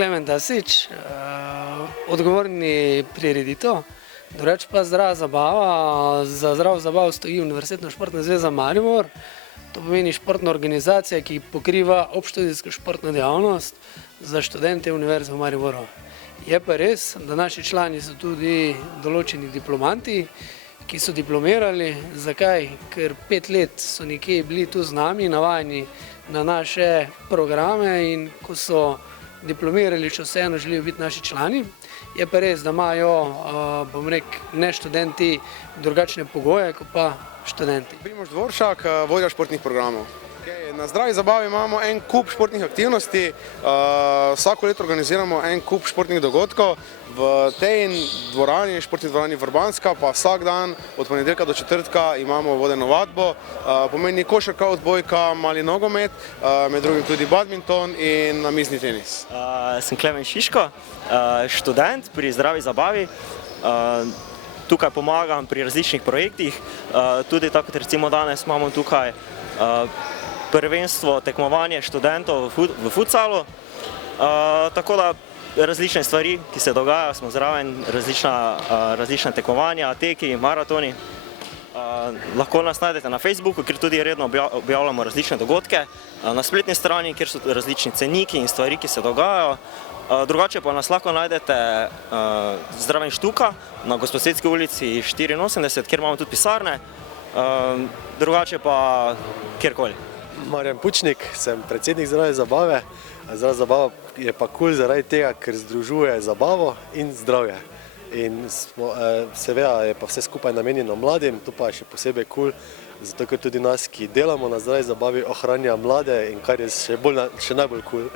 Klemen Dasič, odgovorni prireditev. Drugače pa zdrava zabava. Za zdravo zabavo stoji Univerzitetna športna zveza Maribor. To pomeni športna organizacija, ki pokriva obštudijsko športno dejavnost za študente Univerze v Mariboru. Je pa res, da naši člani so tudi določeni diplomanti, ki so diplomirali. Zakaj? Ker 5 let so nekje bili tu z nami, navajeni na naše programe, in ko so diplomirali, še vseeno želijo biti naši člani. Je pa res, da imajo, ne študenti, drugačne pogoje kot pa študenti. Primož Dvoršak, vodja športnih programov. Na zdravi zabavi imamo en kup športnih aktivnosti, vsako leto organiziramo en kup športnih dogodkov. V tej dvorani, športni dvorani Vrbanska, pa vsak dan od ponedeljka do četrtka imamo vodeno vadbo, pomeni košarka, odbojka, mali nogomet, med drugim tudi badminton in namizni tenis. Sem Klemen Šiško, študent pri zdravi zabavi. Tukaj pomagam pri različnih projektih, tudi tako kot recimo danes imamo tukaj prvenstvo, tekmovanje študentov v futsalu, tako da različne stvari, ki se dogajajo, smo zraven, različna tekmovanja, teki, maratoni. Lahko nas najdete na Facebooku, kjer tudi redno objavljamo različne dogodke, na spletni strani, kjer so različni ceniki in stvari, ki se dogajajo. Drugače pa nas lahko najdete zraven Štuka na Gosposvetski ulici 84, kjer imamo tudi pisarne, drugače pa kjerkoli. Marjan Pučnik, sem predsednik zdrave zabave. Zdrava zabava je pa kul zaradi tega, ker združuje zabavo in zdravje. In seveda je pa vse skupaj namenjeno mladim, to pa je še posebej kul, zato ker tudi nas, ki delamo na zdravi zabavi, ohranja mlade, in kar je še najbolj kul.